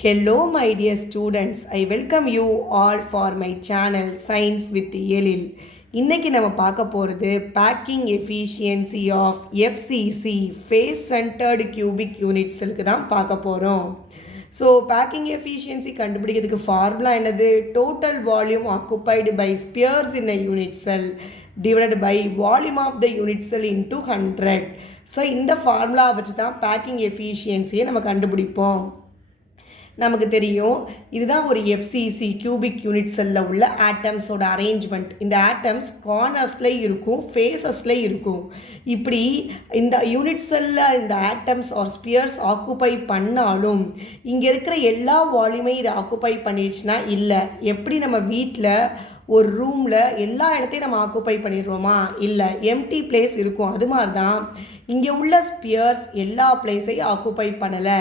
Hello, my dear students. I welcome you all for my channel Science with Elil. இன்னைக்கு நம்ம பார்க்க போகிறது packing efficiency of FCC face centred cubic யூனிட்ஸுக்கு தான் பார்க்க போகிறோம். ஸோ பேக்கிங் எஃபிஷியன்சி கண்டுபிடிக்கிறதுக்கு ஃபார்முலா என்னது? Total volume occupied by spheres in a unit cell divided by volume of the unit cell into 100. So இந்த ஃபார்முலா வச்சு தான் பேக்கிங் எஃபிஷியன்சியை நம்ம கண்டுபிடிப்போம். நமக்கு தெரியும் இதுதான் ஒரு எஃப்சிசி கியூபிக் யூனிட் செல்லில் உள்ள ஆட்டம்ஸோட அரேஞ்ச்மெண்ட். இந்த ஆட்டம்ஸ் கார்னர்ஸ்லேயும் இருக்கும், ஃபேஸஸ்லேயும் இருக்கும். இப்படி இந்த யூனிட் செல்லில் இந்த ஆட்டம்ஸ் ஆர் ஸ்பியர்ஸ் ஆக்குப்பை பண்ணாலும் இங்கே இருக்கிற எல்லா வால்யூமையும் இதை ஆக்குப்பை பண்ணிடுச்சுன்னா இல்லை. எப்படி நம்ம வீட்டில் ஒரு ரூமில் எல்லா இடத்தையும் நம்ம ஆக்குப்பை பண்ணிடுறோமா? இல்லை, எம்டி பிளேஸ் இருக்கும். அது மாதிரி தான் இங்கே உள்ள ஸ்பியர்ஸ் எல்லா பிளேஸையும் ஆக்குப்பை பண்ணலை,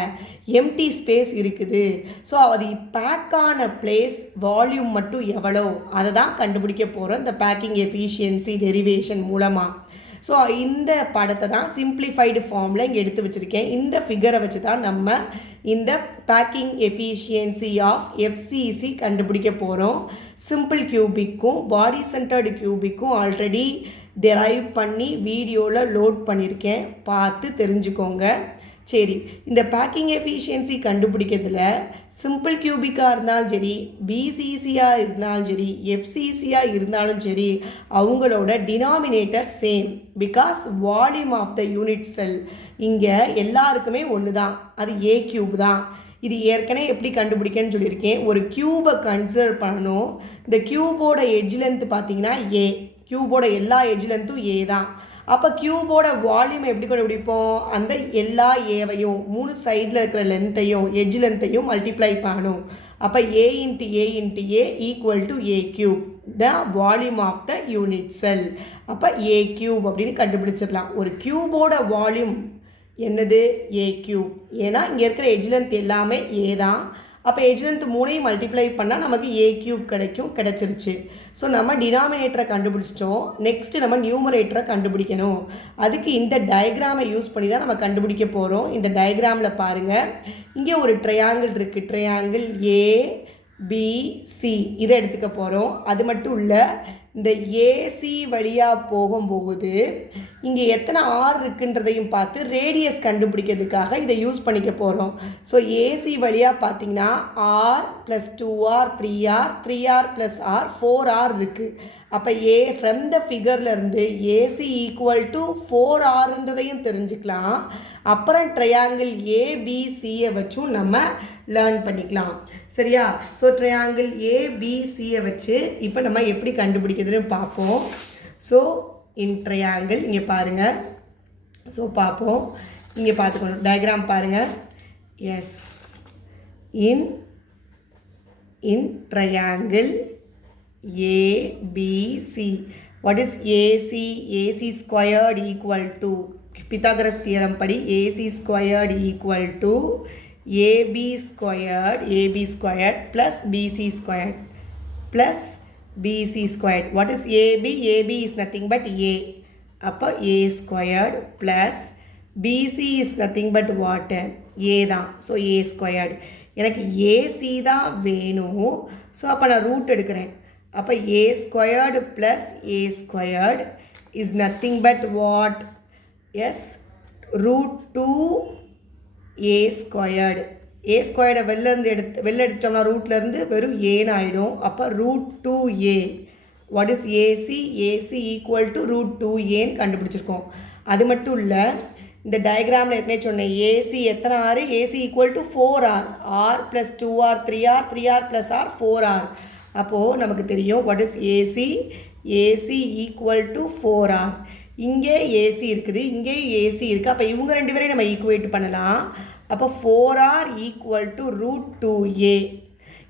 எம்டி ஸ்பேஸ் இருக்குது. ஸோ அது பேக்கான பிளேஸ் வால்யூம் மட்டும் எவ்வளோ அதை தான் கண்டுபிடிக்க போகிறோம் இந்த பேக்கிங் எஃபிஷியன்சி டெரிவேஷன் மூலமாக. ஸோ இந்த படத்தை தான் சிம்பிளிஃபைடு ஃபார்மில் இங்கே எடுத்து வச்சுருக்கேன். இந்த ஃபிகரை வச்சு தான் நம்ம இந்த பேக்கிங் எஃபிஷியன்சி ஆஃப் எஃப்சிசி கண்டுபிடிக்க போகிறோம். சிம்பிள் கியூபிக்கும் பாடி சென்டர்டு கியூபிக்கும் ஆல்ரெடி டெரைவ் பண்ணி வீடியோவில் லோட் பண்ணியிருக்கேன், பார்த்து தெரிஞ்சுக்கோங்க. சரி, இந்த பேக்கிங் எஃபிஷியன்சி கண்டுபிடிக்கிறதுல சிம்பிள் கியூபிக்காக இருந்தாலும் சரி, பிசிசியாக இருந்தாலும் சரி, எஃப்சிசியாக இருந்தாலும் சரி, அவங்களோட denominator same. Because volume of the unit cell இங்கே எல்லாருக்குமே ஒன்று தான், அது ஏ கியூப் தான். இது ஏற்கனவே எப்படி கண்டுபிடிக்கன்னு சொல்லியிருக்கேன். ஒரு கியூபை கன்சிடர் பண்ணணும். இந்த கியூபோட எட்ஜ் லென்த் பார்த்தீங்கன்னா ஏ, கியூபோட எல்லா எட்ஜ் லென்த்தும் ஏ தான். அப்போ கியூபோட வால்யூம் எப்படி கண்டுபிடிப்போம்? அந்த எல்லா ஏவையும் 3 சைடில் இருக்கிற லென்த்தையும் எட்ஜ் லென்த்தையும் மல்டிப்ளை பண்ணணும். அப்போ A into A into A equal to A cube, the volume of the unit cell. அப்போ ஏ கியூப் அப்படின்னு கண்டுபிடிச்சிடலாம். ஒரு கியூபோட வால்யூம் என்னது? A cube. ஏன்னா இங்கே இருக்கிற எட்ஜ் லென்த் எல்லாமே ஏ தான். அப்போ எட்ஜ் லென்த் 3ஐயும் மல்டிப்ளை பண்ணால் நமக்கு ஏ கியூப் கிடச்சிருச்சு. ஸோ நம்ம டினாமினேட்டரை கண்டுபிடிச்சிட்டோம். நெக்ஸ்ட்டு நம்ம நியூமரேட்டரை கண்டுபிடிக்கணும். அதுக்கு இந்த டயக்ராமை யூஸ் பண்ணி தான் நம்ம கண்டுபிடிக்க போகிறோம். இந்த டயக்ராமில் பாருங்கள், இங்கே ஒரு ட்ரையாங்கிள் இருக்குது. ட்ரையாங்கிள் ஏபிசி இதை எடுத்துக்க போகிறோம். அது மட்டும் இல்லை, இந்த ஏசி வழியாக போகும்போது இங்கே எத்தனை ஆர் இருக்குன்றதையும் பார்த்து ரேடியஸ் கண்டுபிடிக்கிறதுக்காக இதை யூஸ் பண்ணிக்க போகிறோம். ஸோ ஏசி வழியாக பார்த்தீங்கன்னா R plus 2R 3R 3R plus R 4R இருக்குது. அப்போ ஃப்ரம் த ஃபிகர்லேருந்து ஏசி ஈக்குவல் டு 4Rன்றதையும் தெரிஞ்சுக்கலாம். அப்புறம் ட்ரையாங்கிள் ஏபிசியை வச்சும் நம்ம லேர்ன் பண்ணிக்கலாம். சரியா? ஸோ ட்ரையாங்கிள் ஏபிசியை வச்சு இப்போ நம்ம எப்படி கண்டுபிடிக்கிறதுன்னு பார்ப்போம். ஸோ இன் ட்ரையாங்கிள் இங்கே பாருங்கள். ஸோ பார்ப்போம், இங்கே பார்த்துக்கணும். டயக்ராம் பாருங்கள். Yes, in triangle ABC, what is AC? AC squared equal to, Pythagoras theorem படி AC squared equal to AB squared plus BC squared plus BC squared. What is AB? AB is nothing but A. அப்போ A squared plus BC is nothing but what? A தான். So A squared. எனக்கு AC தான் வேணும். So அப்போ நான் root எடுக்கிறேன். அப்போ A squared plus A squared is nothing but what? Yes, root 2A squared. A squared வெளில எடுத்துட்டோம்னா ரூட்லேருந்து வெறும் ஏன்னு ஆகிடும். அப்போ root 2A. What is AC? AC equal to root 2Aன்னு கண்டுபிடிச்சிருக்கோம். அது மட்டும் இல்லை, இந்த டயக்ராமில் ஏற்கனவே சொன்னேன், ஏசி எத்தனை ஆர்? AC equal to 4R. R plus 2R 3R 3R plus R 4R. அப்போது நமக்கு தெரியும் what is AC? AC equal to 4R. இங்கே ஏசி இருக்குது, இங்கே ஏசி இருக்குது. அப்போ இவங்க ரெண்டு பேரையும் நம்ம ஈக்குவேட் பண்ணலாம். அப்போ 4R equal to root 2A.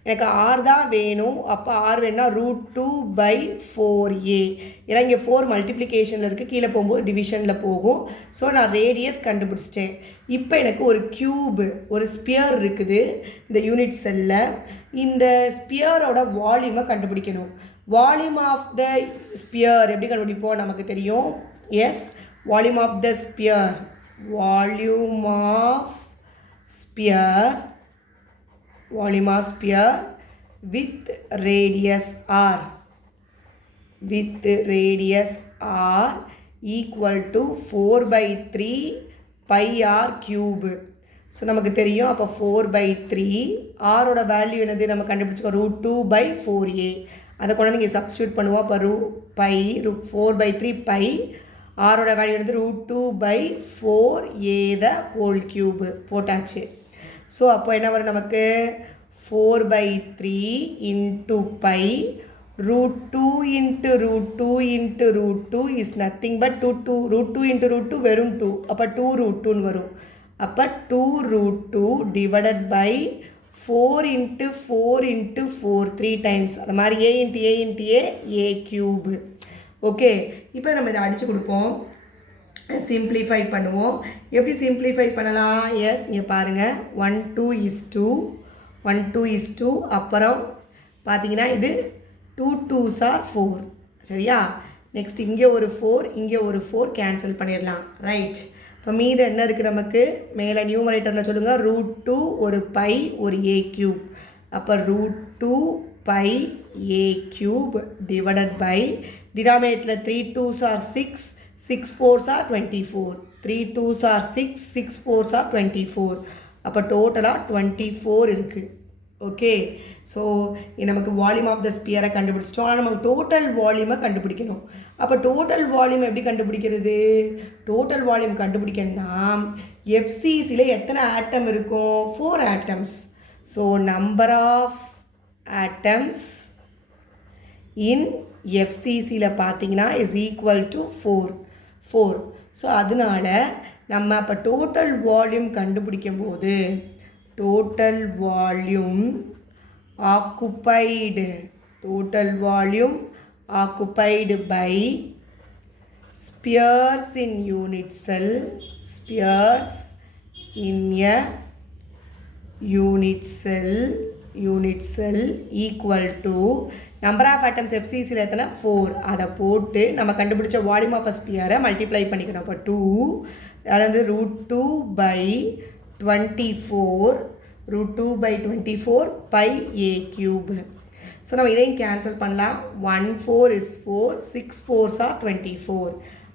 எனக்கு ஆர் தான் வேணும். அப்போ ஆர் வேணும்னா ரூட் 2/4A. ஏன்னா இங்கே 4 மல்டிப்ளிகேஷனில் இருக்குது, கீழே போகும்போது டிவிஷனில் போகும். ஸோ நான் ரேடியஸ் கண்டுபிடிச்சிட்டேன். இப்போ எனக்கு ஒரு கியூபு, ஒரு ஸ்பியர் இருக்குது இந்த யூனிட் செல்லில். இந்த ஸ்பியரோட வால்யூமை கண்டுபிடிக்கணும். வால்யூம் ஆஃப் த ஸ்பியர் எப்படி கண்டுபிடிப்போம்? நமக்கு தெரியும். Yes, volume of the sphere, volume of sphere volume of sphere with radius r equal to 4/3 pi r cube. So நமக்கு தெரியும் அப்போ 4/3 ஆரோட வேல்யூ என்னது நம்ம கண்டுபிடிச்சோம் √2/4a. அதை கொண்டு வந்து இங்கே சப்ஸ்டியூட் பண்ணுவோம். அப்போ √4/3 பை ஆரோட வேல்யூ என்னது √2/4a த ஹோல் கியூப் போட்டாச்சு. ஸோ அப்போ என்ன வரும் நமக்கு 4/3 into pi √2 into √2 is nothing but 2 √2 into √2 வெறும் 2. அப்போ 2√2 வரும். அப்போ 2√2 divided by 4 into 4 3 times. அது மாதிரி a into a cube. Okay, இப்போ நம்ம இதை அடித்து கொடுப்போம், சிம்பிளிஃபை பண்ணுவோம். எப்படி சிம்பிளிஃபை பண்ணலாம்? எஸ், இங்கே பாருங்கள் 1 2 is 2 அப்புறம் பார்த்தீங்கன்னா இது 2 2s are 4. சரியா? நெக்ஸ்ட் இங்கே ஒரு 4 இங்கே ஒரு 4 கேன்சல் பண்ணிடலாம். ரைட். இப்போ மீது என்ன இருக்குது நமக்கு? மேலே நியூமரேட்டரில் சொல்லுங்கள். √2 ஒரு பை ஒரு a cube. அப்போ √2 pi a cube divided by denominator 3 2s are 6 6 4s are 24 3 2s are 6 6 4s are 24. அப்போ டோட்டலாக 24 இருக்குது. ஓகே, ஸோ நமக்கு வால்யூம் ஆஃப் த ஸ்பியரை கண்டுபிடிச்சிட்டோம். ஆனால் நமக்கு டோட்டல் வால்யூமை கண்டுபிடிக்கணும். அப்போ டோட்டல் வால்யூம் எப்படி கண்டுபிடிக்கிறது? டோட்டல் வால்யூம் கண்டுபிடிக்கணும்னா எஃப்சிசியில் எத்தனை ஆட்டம் இருக்கும்? 4 atoms. So number of atoms in எஃப்சிசியில் பார்த்தீங்கன்னா இஸ் ஈக்குவல் டு 4. ஸோ அதனால நம்ம அப்போ டோட்டல் வால்யூம் கண்டுபிடிக்கும் போது total volume occupied by spheres in unit cell equal to number of atoms FCC எத்தனை 4. அதை போட்டு நம்ம கண்டுபிடிச்ச வால்யூம் ஆஃப் ஸ்பியரை மல்டிப்ளை பண்ணிக்கணும். அப்போ 2 அதாவது √2/24 pi a cube. ஸோ நம்ம இதையும் கேன்சல் பண்ணலாம். 1 4 is 4 6 4s are 24.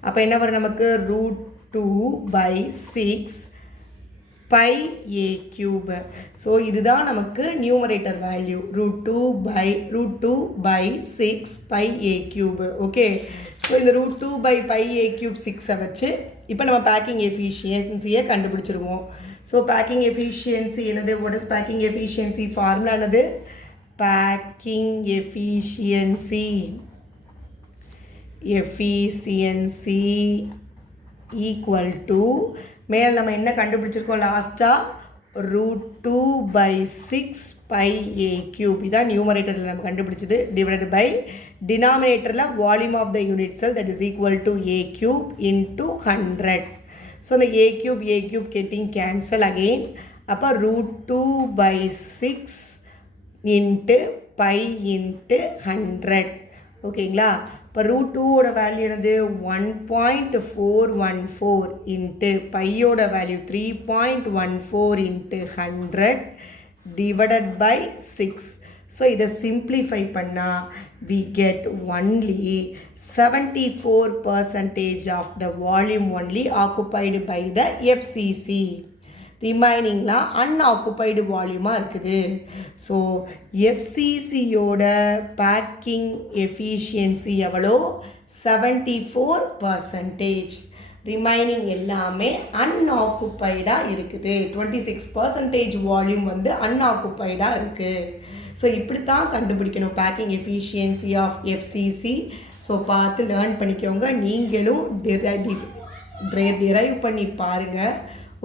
அப்போ என்ன வரும் நமக்கு? √2/6 pi a cube. ஸோ இதுதான் நமக்கு numerator value √2/6 pi a cube. Okay, so இந்த √2/pi a cube 6 வச்சு இப்போ நம்ம பேக்கிங் எஃபிஷியன்சியை கண்டுபிடிச்சிருவோம். ஸோ பேக்கிங் எஃபிஷியன்சி என்னது? What is packing efficiency? Formula என்னது? பேக்கிங் எஃபிஷியன்சி ஈக்குவல் டு மேலே நம்ம என்ன கண்டுபிடிச்சிருக்கோம் லாஸ்ட்டாக? √2/6 pi a cube. இதான் நியூமரேட்டரில் நம்ம கண்டுபிடிச்சது. டிவைடட் பை டினாமினேட்டரில் volume of the unit cell that is equal to a cube into 100. So the a cube getting cancel again. அப்போ √2/6 into pi into 100. ஓகேங்களா? இப்போ √2ஓட வேல்யூ என்னது? 1.414 into பையோட value 3.14 into 100 divided by 6. So இதை simplify பண்ணால் we get only 74% of the volume only occupied by the FCC. ரிமைனிங்லாம் அன்ஆக்குப்பைடு வால்யூமாக இருக்குது. So எஃப்சிசியோட packing efficiency எவ்வளோ? 74%. Remaining எல்லாமே அன்ஆக்குப்பைடாக இருக்குது. 26% வால்யூம் வந்து அன்ஆக்குப்பைடாக இருக்குது. ஸோ இப்படி தான் கண்டுபிடிக்கணும் packing efficiency of FCC. So பார்த்து லேர்ன் பண்ணிக்கோங்க. நீங்களும் டிரைவ் பண்ணி பாருங்கள்.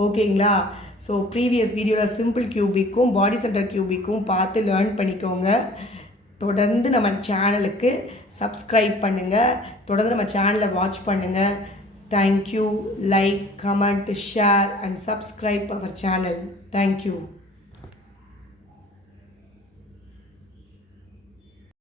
ஓகேங்களா? ஸோ ப்ரீவியஸ் வீடியோவில் சிம்பிள் கியூபிக்கும் பாடி சென்டர் கியூபிக்கும் பார்த்து லேர்ன் பண்ணிக்கோங்க. தொடர்ந்து நம்ம சேனலுக்கு சப்ஸ்கிரைப் பண்ணுங்கள். தொடர்ந்து நம்ம சேனலை வாட்ச் பண்ணுங்கள். Thank you. Like, comment, share and subscribe our channel. Thank you.